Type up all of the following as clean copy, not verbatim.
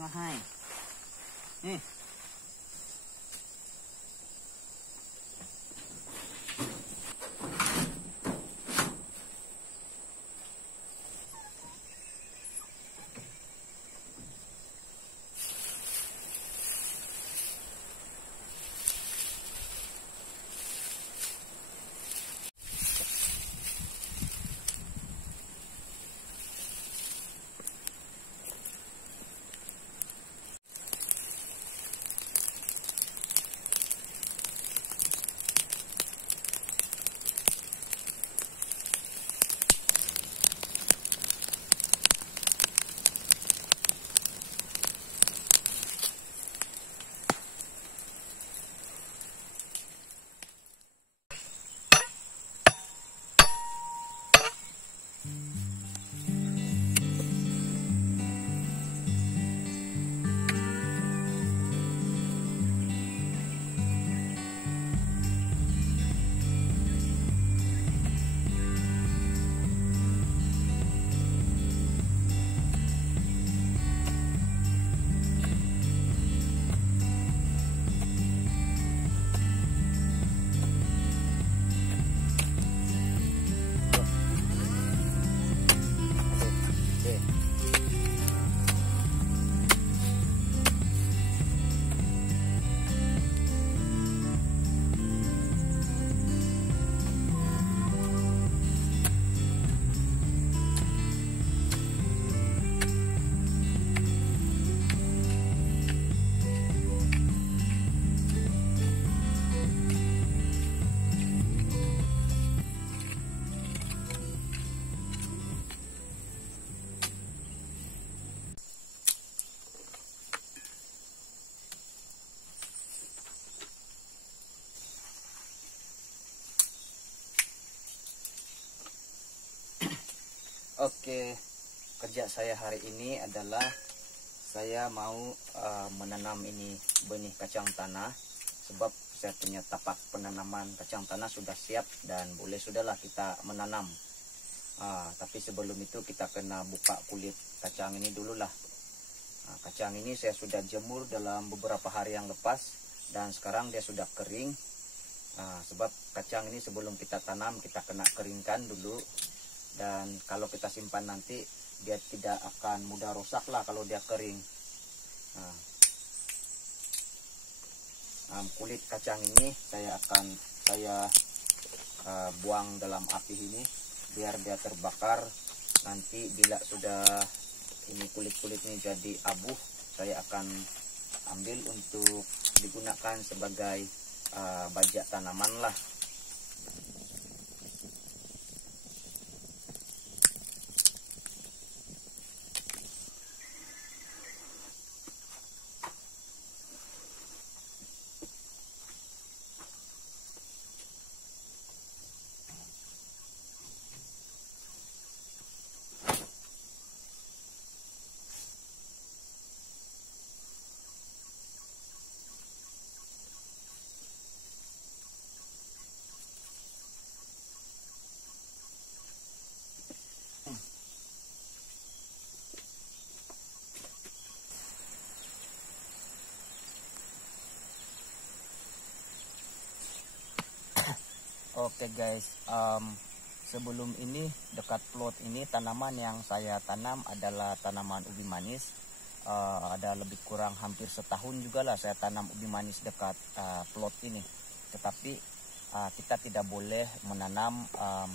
tanah hai. Nih. Oke, kerja saya hari ini adalah saya mau menanam ini benih kacang tanah, sebab saya punya tapak penanaman kacang tanah sudah siap dan boleh sudahlah kita menanam. Tapi sebelum itu kita kena buka kulit kacang ini dulu lah. Kacang ini saya sudah jemur dalam beberapa hari yang lepas dan sekarang dia sudah kering. Sebab kacang ini sebelum kita tanam kita kena keringkan dulu. Dan kalau kita simpan nanti dia tidak akan mudah rusak lah kalau dia kering. Kulit kacang ini saya buang dalam api ini biar dia terbakar. Nanti bila sudah ini kulit-kulit ini jadi abu, saya akan ambil untuk digunakan sebagai bajak tanaman lah. Oke guys, sebelum ini dekat plot ini tanaman yang saya tanam adalah tanaman ubi manis. Ada lebih kurang hampir setahun juga lah saya tanam ubi manis dekat plot ini. Tetapi kita tidak boleh menanam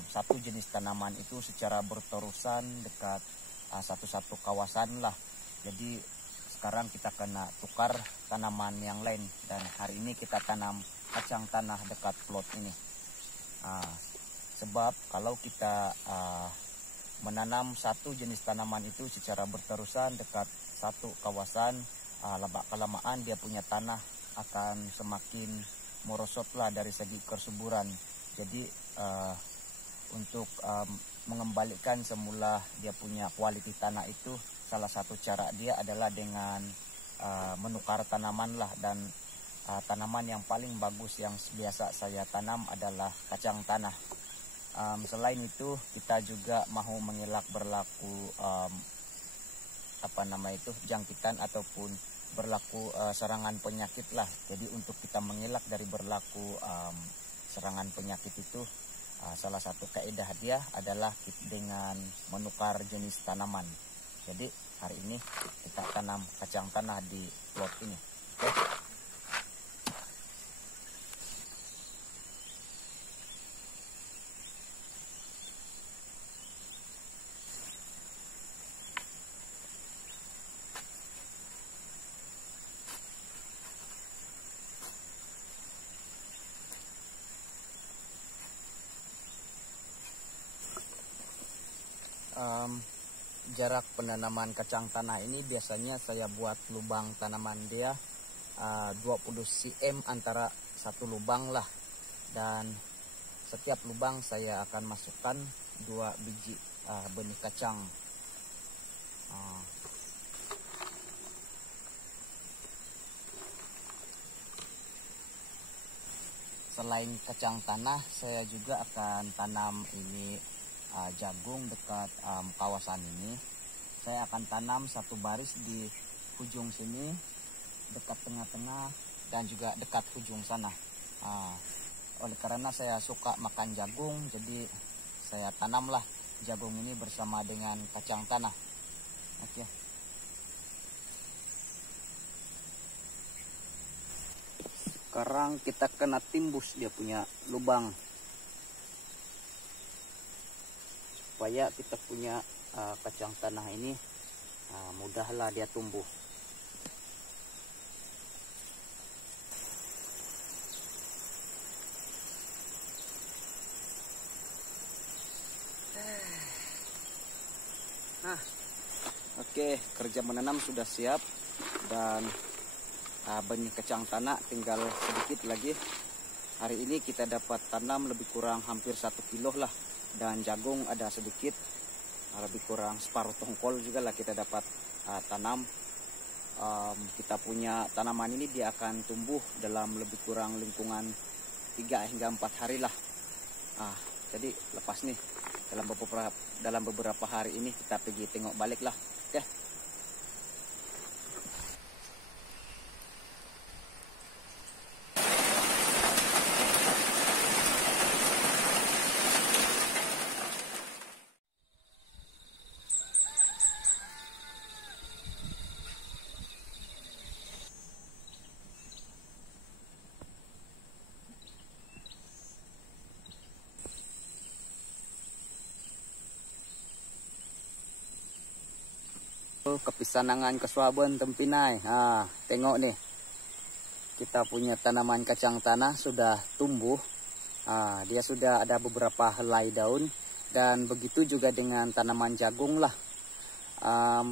satu jenis tanaman itu secara berterusan dekat satu-satu kawasan lah. Jadi sekarang kita kena tukar tanaman yang lain dan hari ini kita tanam kacang tanah dekat plot ini. Sebab kalau kita menanam satu jenis tanaman itu secara berterusan dekat satu kawasan, lama kelamaan dia punya tanah akan semakin merosot lah dari segi kesuburan. Jadi untuk mengembalikan semula dia punya kualiti tanah itu, salah satu cara dia adalah dengan menukar tanaman lah. Dan tanaman yang paling bagus yang biasa saya tanam adalah kacang tanah. Selain itu kita juga mau mengelak berlaku jangkitan ataupun berlaku serangan penyakit lah. Jadi untuk kita mengelak dari berlaku serangan penyakit itu, salah satu kaidah dia adalah dengan menukar jenis tanaman. Jadi hari ini kita tanam kacang tanah di plot ini. Oke. Jarak penanaman kacang tanah ini biasanya saya buat lubang tanaman dia 20 cm antara satu lubang lah, dan setiap lubang saya akan masukkan 2 biji benih kacang. Selain kacang tanah, saya juga akan tanam ini jagung dekat kawasan ini. Saya akan tanam satu baris di ujung sini, dekat tengah-tengah, dan juga dekat ujung sana. Oleh karena saya suka makan jagung, jadi saya tanamlah jagung ini bersama dengan kacang tanah. Oke. Sekarang kita kena timbus dia punya lubang, supaya kita punya kacang tanah ini mudahlah dia tumbuh. Oke, kerja menanam sudah siap, dan benih kacang tanah tinggal sedikit lagi. Hari ini kita dapat tanam lebih kurang hampir 1 kilo lah, dan jagung ada sedikit, lebih kurang separuh tongkol juga lah kita dapat tanam. Kita punya tanaman ini dia akan tumbuh dalam lebih kurang lingkungan 3 hingga 4 hari lah. Jadi lepas nih dalam beberapa hari ini kita pergi tengok balik lah. Oke. Kepisanangan kesuaban tempinai. Tengok nih, kita punya tanaman kacang tanah sudah tumbuh. Dia sudah ada beberapa helai daun, dan begitu juga dengan tanaman jagung lah.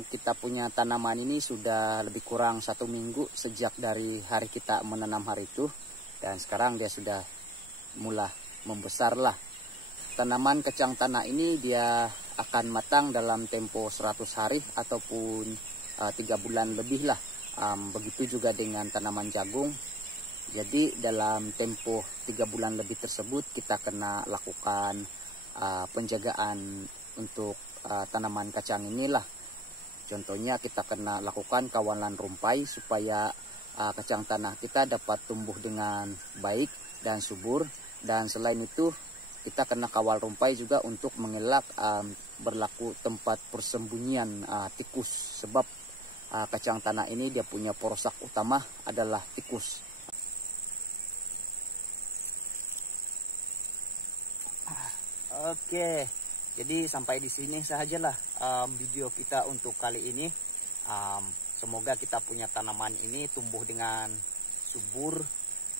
Kita punya tanaman ini sudah lebih kurang 1 minggu sejak dari hari kita menanam hari itu, dan sekarang dia sudah mulai membesar lah. Tanaman kacang tanah ini dia akan matang dalam tempo 100 hari ataupun 3 bulan lebih lah. Begitu juga dengan tanaman jagung. Jadi dalam tempo 3 bulan lebih tersebut kita kena lakukan penjagaan untuk tanaman kacang inilah. Contohnya kita kena lakukan kawalan rumpai supaya kacang tanah kita dapat tumbuh dengan baik dan subur. Dan selain itu kita kena kawal rumpai juga untuk mengelak berlaku tempat persembunyian tikus, sebab kacang tanah ini dia punya perusak utama adalah tikus. Oke, jadi sampai di sini sajalah video kita untuk kali ini. Semoga kita punya tanaman ini tumbuh dengan subur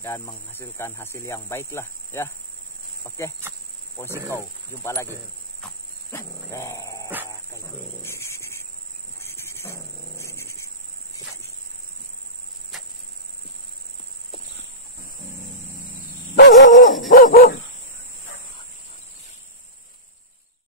dan menghasilkan hasil yang baik lah ya. Oke, Ponsikau, jumpa lagi.